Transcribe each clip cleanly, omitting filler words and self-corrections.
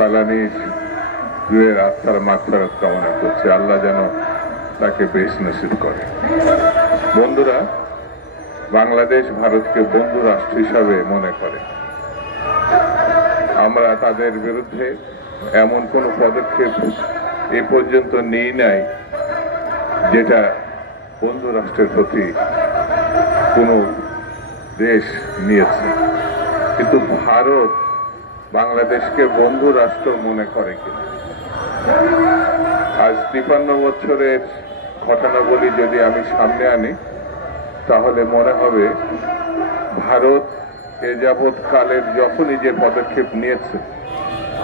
ফালানির রুহের আত্মার মাগফিরাত কামনা করছি। আল্লাহ যেন তাকে বেশ নসিব করে। বন্ধুরা, বাংলাদেশ ভারতকে বন্ধু রাষ্ট্র হিসাবে মনে করে। আমরা তাদের বিরুদ্ধে এমন কোন পদক্ষেপ এ পর্যন্ত নেই নাই যেটা বন্ধু রাষ্ট্রের প্রতি কোন দেশ নিয়েছে। কিন্তু ভারত বাংলাদেশকে বন্ধু রাষ্ট্র মনে করে কিনা? আজ 53 বছরের ঘটনাবলী যদি আমি সামনে আনি তাহলে মনে হবে ভারত এ যাবৎ কালের যখনই যে পদক্ষেপ নিয়েছে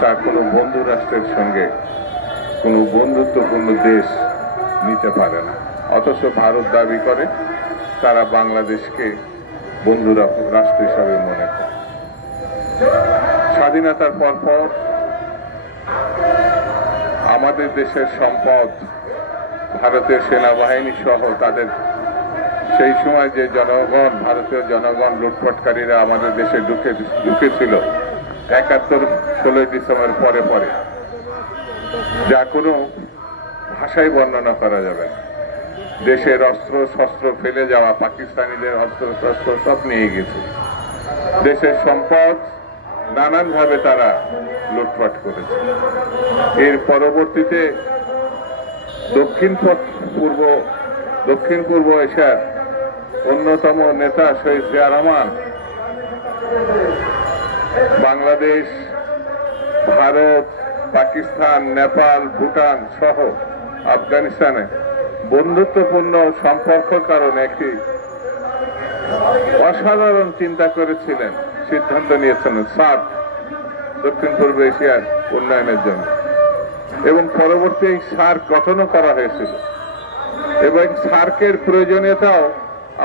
তা কোনো বন্ধু রাষ্ট্রের সঙ্গে কোনো বন্ধুত্বপূর্ণ দেশ নিতে পারে না। অথচ ভারত দাবি করে তারা বাংলাদেশকে বন্ধু রাষ্ট্র হিসাবে মনে করে। স্বাধীনতার পরপর আমাদের দেশের সম্পদ ভারতের সেনাবাহিনী সহ তাদের সেই সময় যে জনগণ, ভারতীয় জনগণ লুটপাটকারীরা আমাদের দেশে ঢুকেছিল ৭১-১৬ ডিসেম্বর পরে পরে, যা কোনো ভাষায় বর্ণনা করা যাবে না। দেশের অস্ত্র শস্ত্র ফেলে যাওয়া পাকিস্তানিদের অস্ত্র শস্ত্র সব নিয়ে গেছে। দেশের সম্পদ নানানভাবে তারা লুটপাট করেছে। এর পরবর্তীতে দক্ষিণ পূর্ব এশিয়ার অন্যতম নেতা শহীদ জিয়া রহমান বাংলাদেশ, ভারত, পাকিস্তান, নেপাল, ভুটান সহ আফগানিস্তানে বন্ধুত্বপূর্ণ সম্পর্কের কারণে একটি অসাধারণ চিন্তা করেছিলেন, সিদ্ধান্ত নিয়েছেন সার্ক, দক্ষিণ পূর্ব এশিয়ার উন্নয়নের জন্য। এবং পরবর্তী এই সার্ক গঠনও করা হয়েছিল এবং সার্কের প্রয়োজনীয়তাও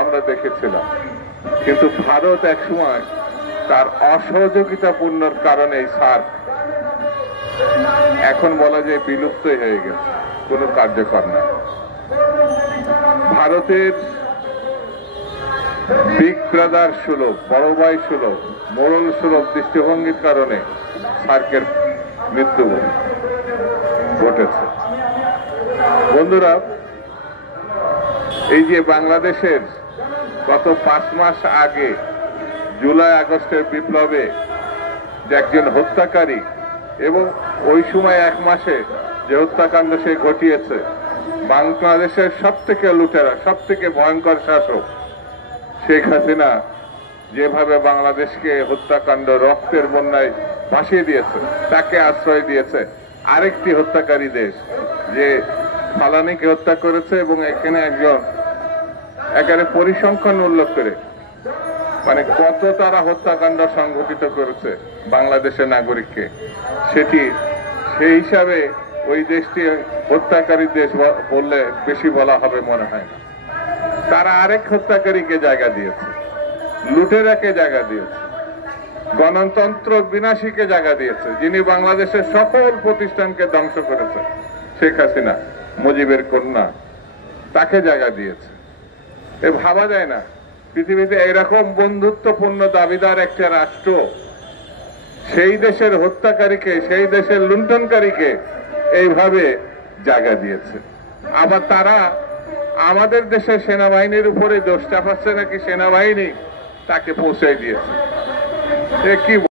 আমরা দেখেছিলাম। কিন্তু ভারত একসময় তার অসহযোগিতাপূর্ণর কারণে এই সার্ক এখন বলা যায় বিলুপ্ত হয়ে গেছে, কোনো কার্যকর না। ভারতের বিগ ব্রাদার সুলভ, বড় ভাই সুলভ, মোড়ল সুলভ দৃষ্টিভঙ্গির কারণে সার্কের মৃত্যু ঘটেছে। বন্ধুরা, এই যে বাংলাদেশের গত 5 মাস আগে জুলাই আগস্টের বিপ্লবে যে একজন হত্যাকারী এবং ওই সময় 1 মাসে যে হত্যাকাণ্ড সে ঘটিয়েছে, বাংলাদেশের সব থেকে লুটেরা, সব থেকে ভয়ঙ্কর শাসক শেখ হাসিনা যেভাবে বাংলাদেশকে হত্যাকাণ্ড রক্তের বন্যায় ভাসিয়ে দিয়েছে, তাকে আশ্রয় দিয়েছে আরেকটি হত্যাকারী দেশ যে ফালানিকে হত্যা করেছে। এবং এখানে একজন একেবারে পরিসংখ্যান উল্লেখ করে মানে কত তারা হত্যাকাণ্ড সংঘটিত করেছে বাংলাদেশের নাগরিককে, সেই হিসাবে ওই দেশটি হত্যাকারী দেশ বললে বেশি বলা হবে মনে হয় না। তারা আরেক হত্যাকারীকে জায়গা দিয়েছে, লুটেরাকে জায়গা দিয়েছে, গণতন্ত্র বিনাশীকে জায়গা দিয়েছে, যিনি বাংলাদেশের সকল প্রতিষ্ঠানকে ধ্বংস করেছে, শেখ হাসিনা, মুজিবের কন্যা, তাকে জায়গা দিয়েছে। এ ভাবা যায় না পৃথিবীতে এরকম বন্ধুত্বপূর্ণ দাবিদার একটা রাষ্ট্র সেই দেশের হত্যাকারীকে, সেই দেশের লুণ্ঠনকারীকে এইভাবে জায়গা দিয়েছে। আবার তারা আমাদের দেশের সেনাবাহিনীর উপরে দোষ চাপাচ্ছে নাকি সেনাবাহিনী তাকে পৌঁছে দিয়েছে। কি